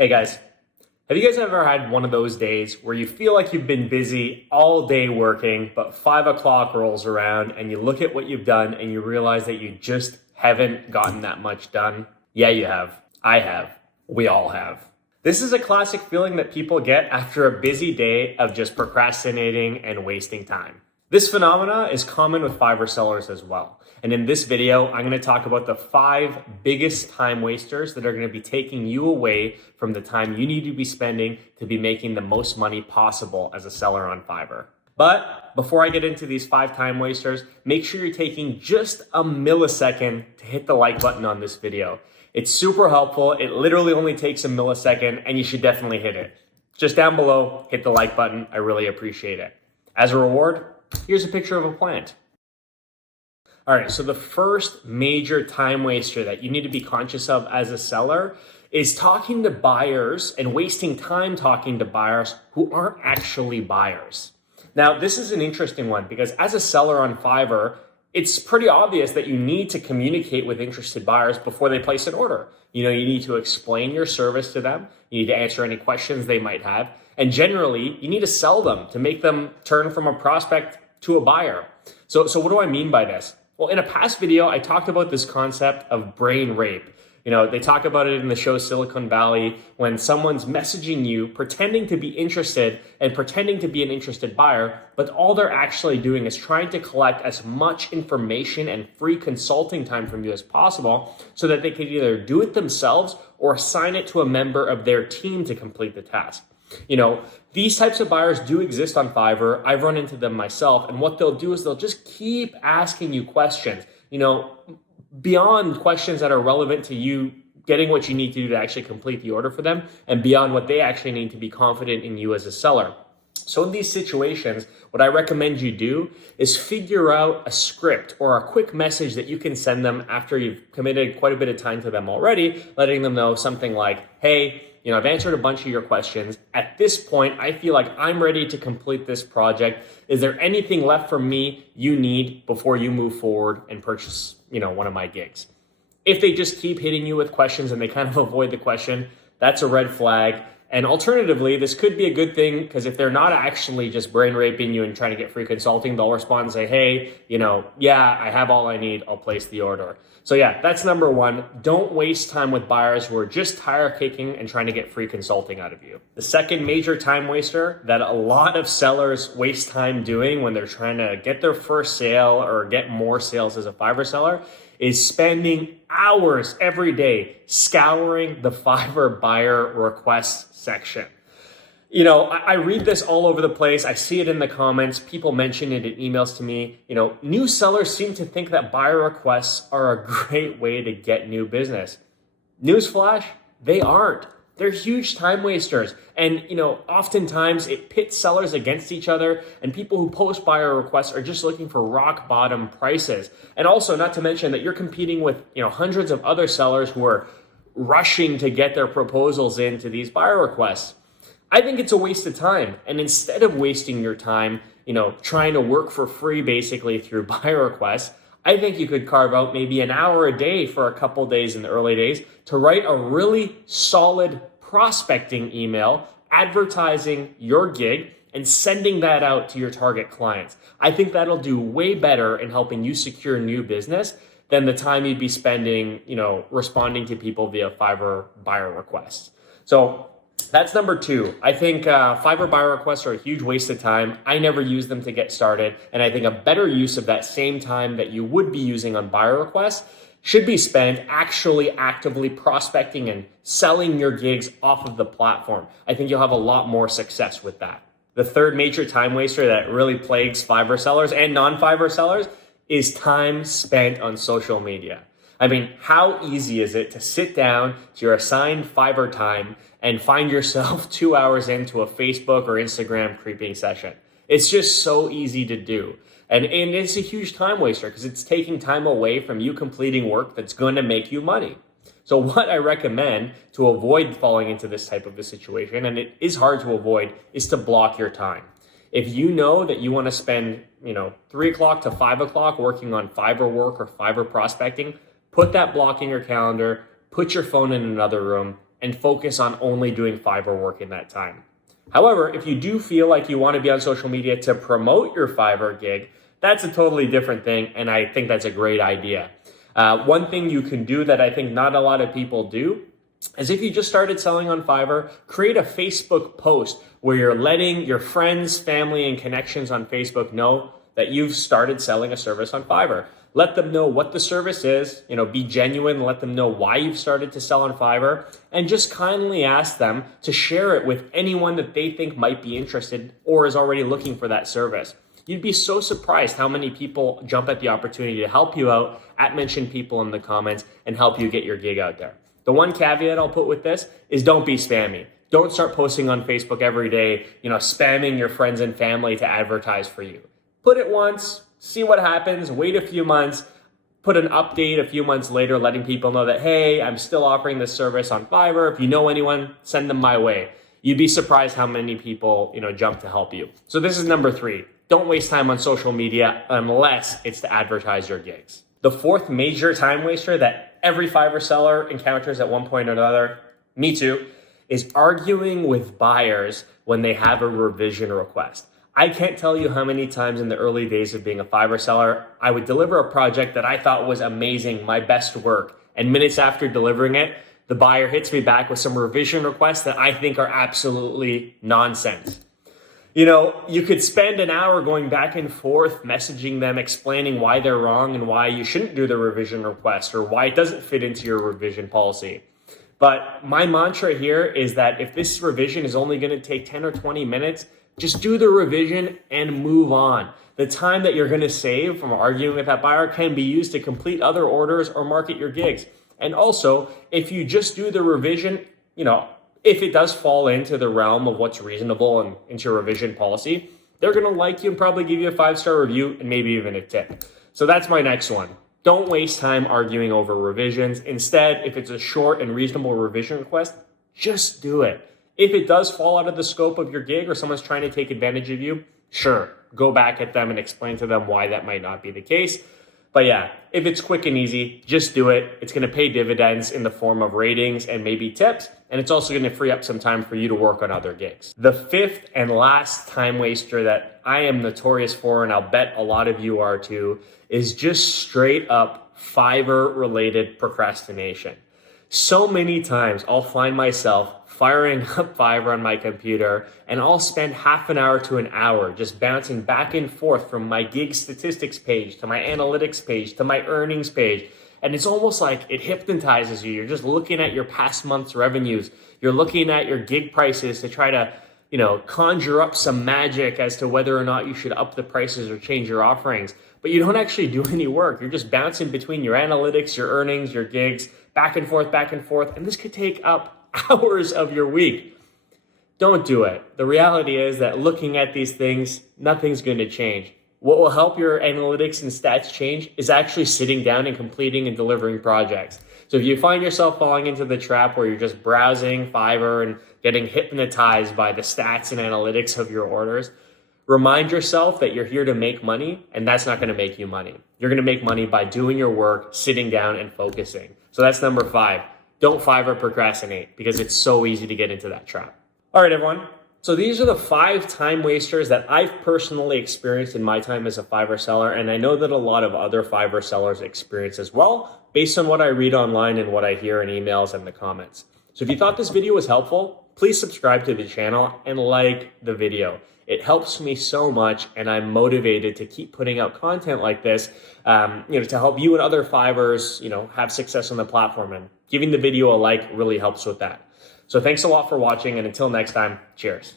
Hey guys, have you guys ever had one of those days where you feel like you've been busy all day working, but 5 o'clock rolls around and you look at what you've done and you realize that you just haven't gotten that much done? Yeah, you have. I have. We all have. This is a classic feeling that people get after a busy day of just procrastinating and wasting time. This phenomena is common with Fiverr sellers as well. And in this video, I'm going to talk about the 5 biggest time wasters that are going to be taking you away from the time you need to be spending to be making the most money possible as a seller on Fiverr. But before I get into these 5 time wasters, make sure you're taking just a millisecond to hit the like button on this video. It's super helpful. It literally only takes a millisecond and you should definitely hit it. Just down below, hit the like button. I really appreciate it. As a reward, here's a picture of a plant. All right, so the first major time waster that you need to be conscious of as a seller is talking to buyers and wasting time talking to buyers who aren't actually buyers. Now, this is an interesting one because as a seller on Fiverr, it's pretty obvious that you need to communicate with interested buyers before they place an order. You need to explain your service to them. You need to answer any questions they might have. And generally, you need to sell them to make them turn from a prospect to a buyer. So what do I mean by this? Well, in a past video, I talked about this concept of brain rape. They talk about it in the show Silicon Valley when someone's messaging you, pretending to be interested and pretending to be an interested buyer, but all they're actually doing is trying to collect as much information and free consulting time from you as possible so that they can either do it themselves or assign it to a member of their team to complete the task. These types of buyers do exist on Fiverr. I've run into them myself. And what they'll do is they'll just keep asking you questions, beyond questions that are relevant to you getting what you need to do to actually complete the order for them and beyond what they actually need to be confident in you as a seller. So in these situations, what I recommend you do is figure out a script or a quick message that you can send them after you've committed quite a bit of time to them already, letting them know something like, hey, I've answered a bunch of your questions. At this point, I feel like I'm ready to complete this project. Is there anything left from me you need before you move forward and purchase, one of my gigs? If they just keep hitting you with questions and they kind of avoid the question, that's a red flag. And alternatively, this could be a good thing because if they're not actually just brain raping you and trying to get free consulting, they'll respond and say, hey, yeah, I have all I need. I'll place the order. So yeah, that's number 1. Don't waste time with buyers who are just tire kicking and trying to get free consulting out of you. The second major time waster that a lot of sellers waste time doing when they're trying to get their first sale or get more sales as a Fiverr seller is spending hours every day scouring the Fiverr buyer request section. I read this all over the place. I see it in the comments. People mention it in emails to me. New sellers seem to think that buyer requests are a great way to get new business. Newsflash, they aren't. They're huge time wasters. And, oftentimes it pits sellers against each other and people who post buyer requests are just looking for rock bottom prices. And also not to mention that you're competing with, hundreds of other sellers who are rushing to get their proposals into these buyer requests. I think it's a waste of time. And instead of wasting your time, trying to work for free basically through buyer requests, I think you could carve out maybe an hour a day for a couple days in the early days to write a really solid prospecting email advertising your gig and sending that out to your target clients. I think that'll do way better in helping you secure new business than the time you'd be spending, responding to people via Fiverr buyer requests. So that's number 2. I think Fiverr buyer requests are a huge waste of time. I never use them to get started. And I think a better use of that same time that you would be using on buyer requests should be spent actually actively prospecting and selling your gigs off of the platform. I think you'll have a lot more success with that. The third major time waster that really plagues Fiverr sellers and non-Fiverr sellers is time spent on social media. How easy is it to sit down to your assigned Fiverr time and find yourself 2 hours into a Facebook or Instagram creeping session? It's just so easy to do. And it's a huge time waster because it's taking time away from you completing work that's going to make you money. So what I recommend to avoid falling into this type of a situation, and it is hard to avoid, is to block your time. If you know that you want to spend, 3 o'clock to 5 o'clock working on Fiverr work or Fiverr prospecting, put that block in your calendar, put your phone in another room, and focus on only doing Fiverr work in that time. However, if you do feel like you want to be on social media to promote your Fiverr gig, that's a totally different thing, and I think that's a great idea. One thing you can do that I think not a lot of people do is if you just started selling on Fiverr, create a Facebook post where you're letting your friends, family, and connections on Facebook know that you've started selling a service on Fiverr. Let them know what the service is, be genuine, let them know why you've started to sell on Fiverr, and just kindly ask them to share it with anyone that they think might be interested or is already looking for that service. You'd be so surprised how many people jump at the opportunity to help you out, mention people in the comments, and help you get your gig out there. The one caveat I'll put with this is don't be spammy. Don't start posting on Facebook every day, spamming your friends and family to advertise for you. Put it once, see what happens, wait a few months, put an update a few months later letting people know that, hey, I'm still offering this service on Fiverr. If you know anyone, send them my way. You'd be surprised how many people, jump to help you. So this is number 3. Don't waste time on social media unless it's to advertise your gigs. The fourth major time waster that every Fiverr seller encounters at one point or another, me too, is arguing with buyers when they have a revision request. I can't tell you how many times in the early days of being a Fiverr seller, I would deliver a project that I thought was amazing, my best work. And minutes after delivering it, the buyer hits me back with some revision requests that I think are absolutely nonsense. You could spend an hour going back and forth, messaging them, explaining why they're wrong and why you shouldn't do the revision request or why it doesn't fit into your revision policy. But my mantra here is that if this revision is only going to take 10 or 20 minutes, just do the revision and move on. The time that you're going to save from arguing with that buyer can be used to complete other orders or market your gigs. And also, if you just do the revision, if it does fall into the realm of what's reasonable and into your revision policy, they're going to like you and probably give you a 5-star review and maybe even a tip. So that's my next one. Don't waste time arguing over revisions. Instead, if it's a short and reasonable revision request, just do it. If it does fall out of the scope of your gig or someone's trying to take advantage of you, sure, go back at them and explain to them why that might not be the case. But yeah, if it's quick and easy, just do it. It's going to pay dividends in the form of ratings and maybe tips. And it's also going to free up some time for you to work on other gigs. The fifth and last time waster that I am notorious for, and I'll bet a lot of you are too, is just straight up Fiverr related procrastination. So many times I'll find myself firing up Fiverr on my computer and I'll spend half an hour to an hour just bouncing back and forth from my gig statistics page to my analytics page to my earnings page. And it's almost like it hypnotizes you. You're just looking at your past month's revenues. You're looking at your gig prices to try to, conjure up some magic as to whether or not you should up the prices or change your offerings. But you don't actually do any work. You're just bouncing between your analytics, your earnings, your gigs, back and forth. And this could take up hours of your week. Don't do it. The reality is that looking at these things, nothing's going to change. What will help your analytics and stats change is actually sitting down and completing and delivering projects. So if you find yourself falling into the trap where you're just browsing Fiverr and getting hypnotized by the stats and analytics of your orders, remind yourself that you're here to make money, and that's not going to make you money. You're going to make money by doing your work, sitting down and focusing. So that's number 5. Don't Fiverr procrastinate because it's so easy to get into that trap. All right, everyone. So these are the 5 time wasters that I've personally experienced in my time as a Fiverr seller, and I know that a lot of other Fiverr sellers experience as well, based on what I read online and what I hear in emails and the comments. So if you thought this video was helpful, please subscribe to the channel and like the video. It helps me so much, and I'm motivated to keep putting out content like this, to help you and other Fiverrs, have success on the platform. And giving the video a like really helps with that. So thanks a lot for watching, and until next time, cheers.